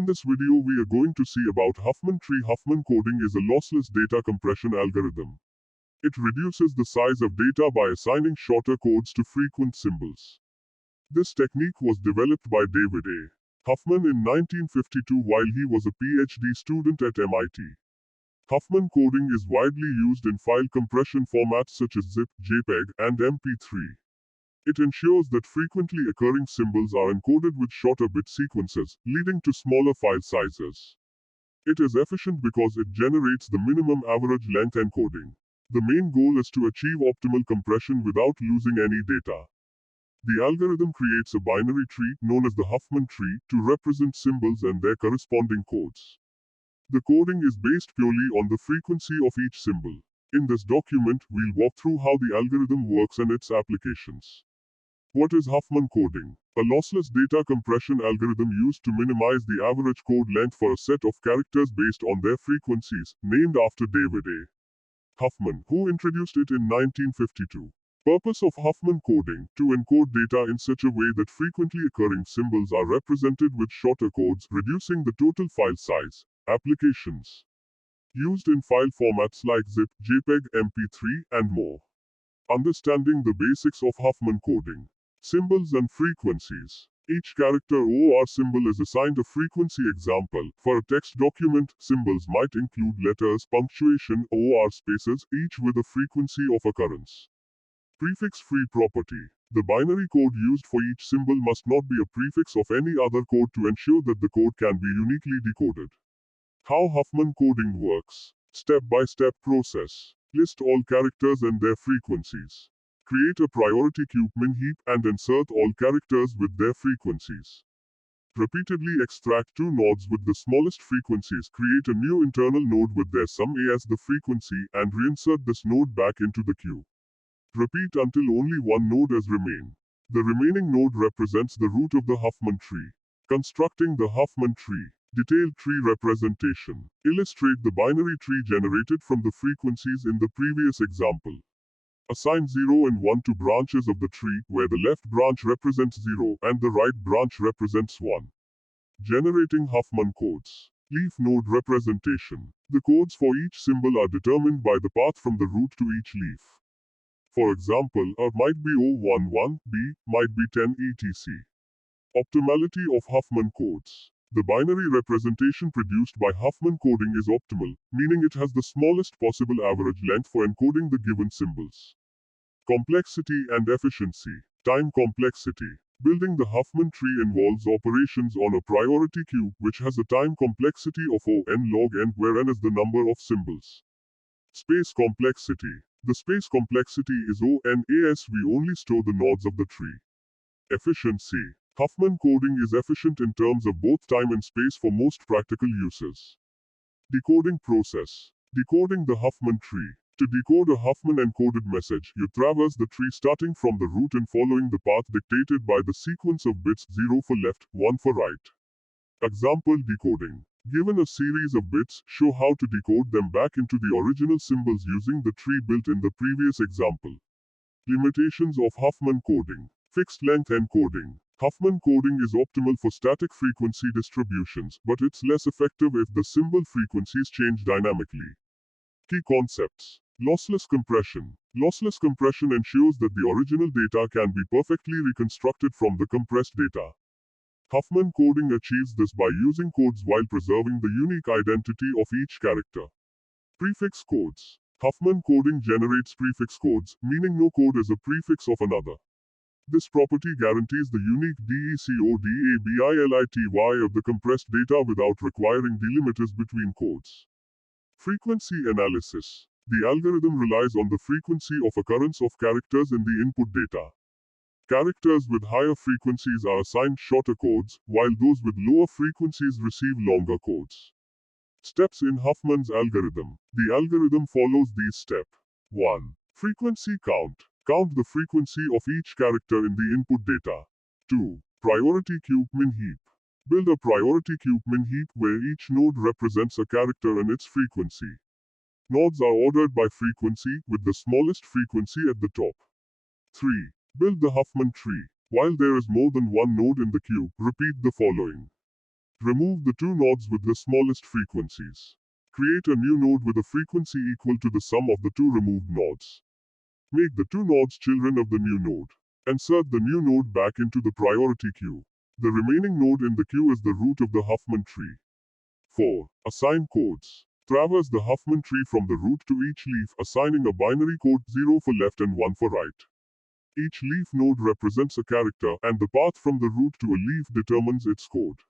In this video we are going to see about Huffman tree. Huffman coding is a lossless data compression algorithm. It reduces the size of data by assigning shorter codes to frequent symbols. This technique was developed by David A. Huffman in 1952 while he was a PhD student at MIT. Huffman coding is widely used in file compression formats such as zip, JPEG, and MP3. It ensures that frequently occurring symbols are encoded with shorter bit sequences, leading to smaller file sizes. It is efficient because it generates the minimum average length encoding. The main goal is to achieve optimal compression without losing any data. The algorithm creates a binary tree, known as the Huffman tree, to represent symbols and their corresponding codes. The coding is based purely on the frequency of each symbol. In this document, we'll walk through how the algorithm works and its applications. What is Huffman coding? A lossless data compression algorithm used to minimize the average code length for a set of characters based on their frequencies, named after David A. Huffman, who introduced it in 1952. Purpose of Huffman coding: to encode data in such a way that frequently occurring symbols are represented with shorter codes, reducing the total file size. Applications: used in file formats like zip, JPEG, MP3, and more. Understanding the basics of Huffman coding. Symbols and frequencies. Each character or symbol is assigned a frequency. Example: for a text document, symbols might include letters, punctuation, or spaces, each with a frequency of occurrence. Prefix-free property. The binary code used for each symbol must not be a prefix of any other code to ensure that the code can be uniquely decoded. How Huffman coding works. Step-by-step process. List all characters and their frequencies. Create a priority queue min heap and insert all characters with their frequencies. Repeatedly extract two nodes with the smallest frequencies. Create a new internal node with their sum A as the frequency and reinsert this node back into the queue. Repeat until only one node is remain. The remaining node represents the root of the Huffman tree. Constructing the Huffman tree. Detailed tree representation. Illustrate the binary tree generated from the frequencies in the previous example. Assign 0 and 1 to branches of the tree, where the left branch represents 0 and the right branch represents 1. Generating Huffman codes. Leaf node representation. The codes for each symbol are determined by the path from the root to each leaf. For example, A might be 011, B might be 10, etc. Optimality of Huffman codes. The binary representation produced by Huffman coding is optimal, meaning it has the smallest possible average length for encoding the given symbols. Complexity and efficiency. Time complexity. Building the Huffman tree involves operations on a priority queue, which has a time complexity of O n log n, where n is the number of symbols. Space complexity. The space complexity is O n as we only store the nodes of the tree. Efficiency. Huffman coding is efficient in terms of both time and space for most practical uses. Decoding process. Decoding the Huffman tree. To decode a Huffman encoded message, you traverse the tree starting from the root and following the path dictated by the sequence of bits 0 for left, 1 for right. Example decoding. Given a series of bits, show how to decode them back into the original symbols using the tree built in the previous example. Limitations of Huffman coding. Fixed length encoding. Huffman coding is optimal for static frequency distributions, but it's less effective if the symbol frequencies change dynamically. Key concepts. Lossless compression. Lossless compression ensures that the original data can be perfectly reconstructed from the compressed data. Huffman coding achieves this by using codes while preserving the unique identity of each character. Prefix codes. Huffman coding generates prefix codes, meaning no code is a prefix of another. This property guarantees the unique decodability of the compressed data without requiring delimiters between codes. Frequency analysis. The algorithm relies on the frequency of occurrence of characters in the input data. Characters with higher frequencies are assigned shorter codes, while those with lower frequencies receive longer codes. Steps in Huffman's algorithm. The algorithm follows these steps. 1. Frequency count. Count the frequency of each character in the input data. 2. Priority queue min heap. Build a priority queue min heap where each node represents a character and its frequency. Nodes are ordered by frequency, with the smallest frequency at the top. 3. Build the Huffman tree. While there is more than one node in the queue, repeat the following. Remove the two nodes with the smallest frequencies. Create a new node with a frequency equal to the sum of the two removed nodes. Make the two nodes children of the new node. Insert the new node back into the priority queue. The remaining node in the queue is the root of the Huffman tree. 4. Assign codes. Traverse the Huffman tree from the root to each leaf, assigning a binary code 0 for left and 1 for right. Each leaf node represents a character, and the path from the root to a leaf determines its code.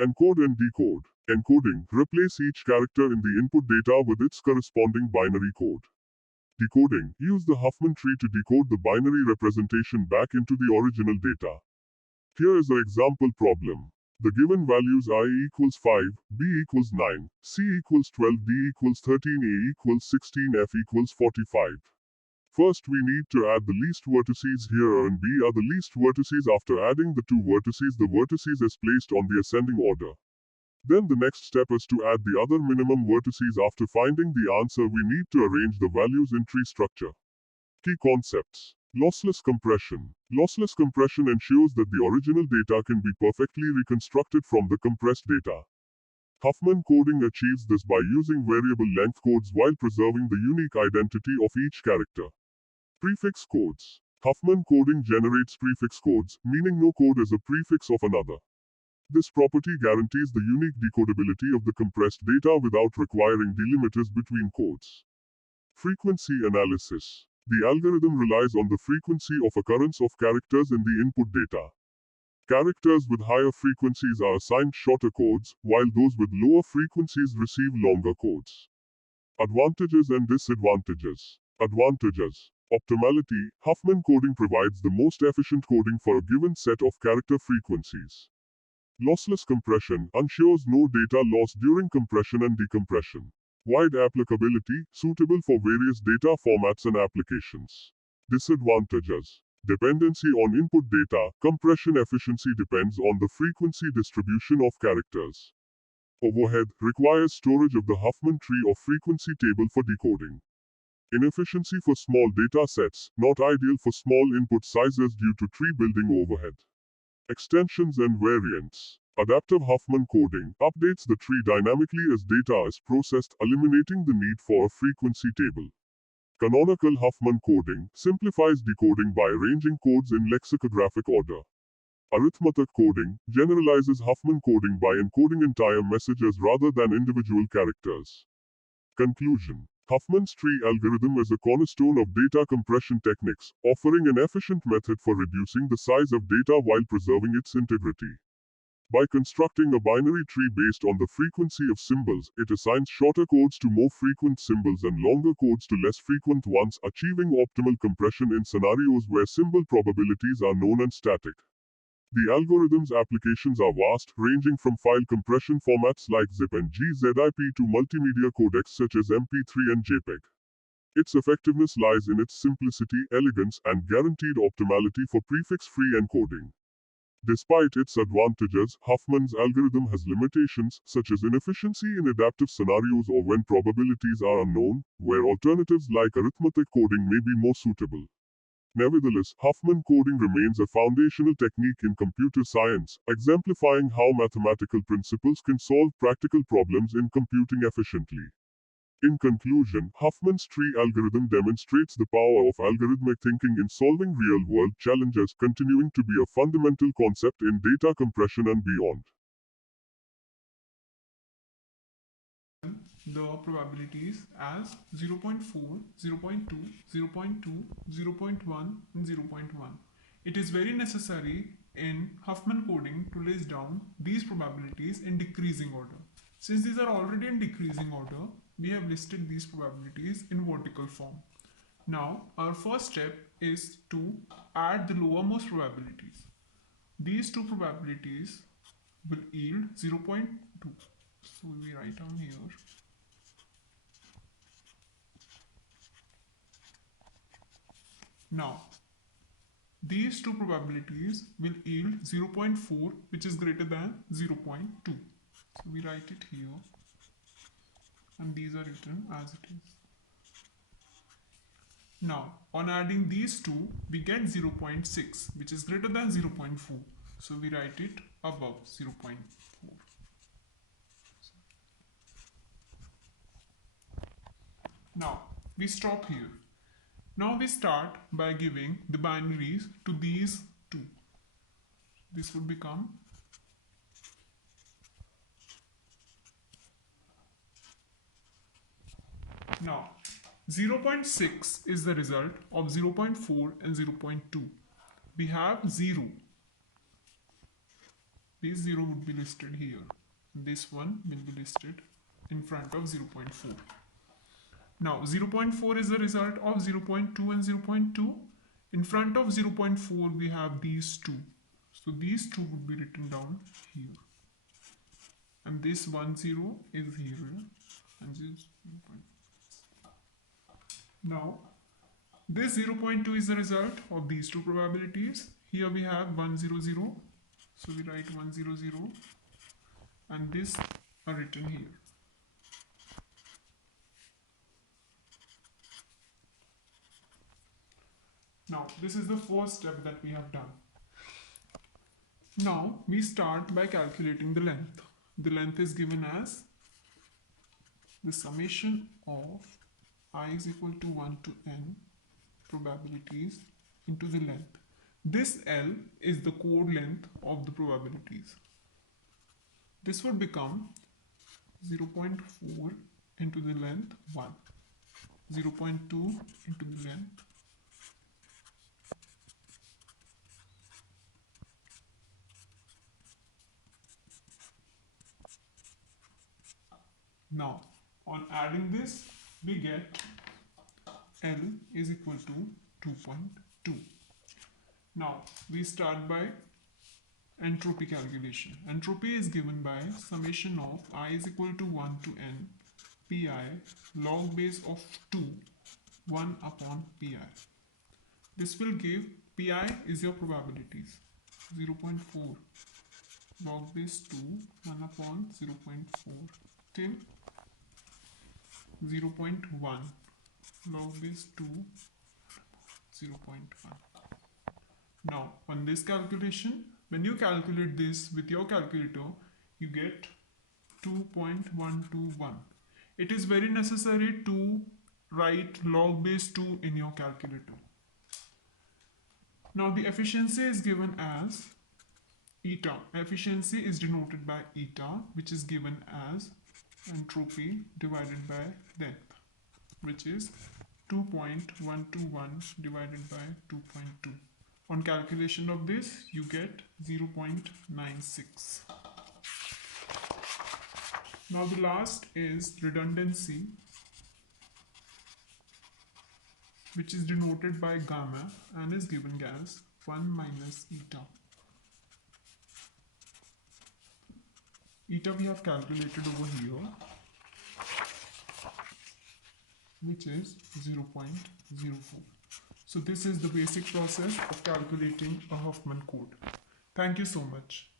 Encode and decode. Encoding. Replace each character in the input data with its corresponding binary code. Decoding. Use the Huffman tree to decode the binary representation back into the original data. Here is an example problem. The given values are A equals 5, B equals 9, C equals 12, D equals 13, A equals 16, F equals 45. First we need to add the least vertices here, and B are the least vertices. After adding the two vertices, the vertices is placed on the ascending order. Then the next step is to add the other minimum vertices. After finding the answer, we need to arrange the values in tree structure. Key concepts. Lossless compression. Lossless compression ensures that the original data can be perfectly reconstructed from the compressed data. Huffman coding achieves this by using variable length codes while preserving the unique identity of each character. Prefix codes. Huffman coding generates prefix codes, meaning no code is a prefix of another. This property guarantees the unique decodability of the compressed data without requiring delimiters between codes. Frequency analysis. The algorithm relies on the frequency of occurrence of characters in the input data. Characters with higher frequencies are assigned shorter codes, while those with lower frequencies receive longer codes. Advantages and disadvantages. Advantages. Optimality. Huffman coding provides the most efficient coding for a given set of character frequencies. Lossless compression ensures no data loss during compression and decompression. Wide applicability, suitable for various data formats and applications. Disadvantages. Dependency on input data. Compression efficiency depends on the frequency distribution of characters. Overhead requires storage of the Huffman tree or frequency table for decoding. Inefficiency for small data sets, not ideal for small input sizes due to tree building overhead. Extensions and variants. Adaptive Huffman coding updates the tree dynamically as data is processed, eliminating the need for a frequency table. Canonical Huffman coding simplifies decoding by arranging codes in lexicographic order. Arithmetic coding generalizes Huffman coding by encoding entire messages rather than individual characters. Conclusion. Huffman's tree algorithm is a cornerstone of data compression techniques, offering an efficient method for reducing the size of data while preserving its integrity. By constructing a binary tree based on the frequency of symbols, it assigns shorter codes to more frequent symbols and longer codes to less frequent ones, achieving optimal compression in scenarios where symbol probabilities are known and static. The algorithm's applications are vast, ranging from file compression formats like zip and gzip to multimedia codecs such as MP3 and JPEG. Its effectiveness lies in its simplicity, elegance, and guaranteed optimality for prefix-free encoding. Despite its advantages, Huffman's algorithm has limitations, such as inefficiency in adaptive scenarios or when probabilities are unknown, where alternatives like arithmetic coding may be more suitable. Nevertheless, Huffman coding remains a foundational technique in computer science, exemplifying how mathematical principles can solve practical problems in computing efficiently. In conclusion, Huffman's tree algorithm demonstrates the power of algorithmic thinking in solving real-world challenges, continuing to be a fundamental concept in data compression and beyond. The probabilities as 0.4, 0.2, 0.2, 0.1, and 0.1. It is very necessary in Huffman coding to list down these probabilities in decreasing order. Since these are already in decreasing order, we have listed these probabilities in vertical form. Now, our first step is to add the lowermost probabilities. These two probabilities will yield 0.2. So we write down here. Now, these two probabilities will yield 0.4, which is greater than 0.2. So we write it here, and these are written as it is. Now, on adding these two, we get 0.6, which is greater than 0.4. So we write it above 0.4. Now we stop here. Now we start by giving the binaries to these two. This would become now 0.6 is the result of 0.4 and 0.2. We have 0. This 0 would be listed here. This one will be listed in front of 0.4. Now 0.4 is the result of 0.2 and 0.2. In front of 0.4 we have these two. So these two would be written down here. And this 10 is here. And this 0.4. Now this 0.2 is the result of these two probabilities. Here we have 100. So we write 100 and this are written here. Now this is the first step that we have done. Now we start by calculating the length. The length is given as the summation of I is equal to 1 to n probabilities into the length. This L is the chord length of the probabilities. This would become 0.4 into the length 1, 0.2 into the length, now on adding this we get L is equal to 2.2. Now we start by entropy calculation. Entropy is given by summation of I is equal to 1 to n pi log base of 2 1 upon pi. This will give pi is your probabilities 0.4 log base 2 1 upon 0.4 till 0.1 log base 2 0.1. Now on this calculation, when you calculate this with your calculator, you get 2.121. It is very necessary to write log base 2 in your calculator. Now the efficiency is given as eta. Efficiency is denoted by eta, which is given as entropy divided by length, which is 2.121 divided by 2.2. On calculation of this, you get 0.96. Now the last is redundancy, which is denoted by gamma and is given as 1 minus eta. Eta we have calculated over here, which is 0.04. So this is the basic process of calculating a Huffman code. Thank you so much.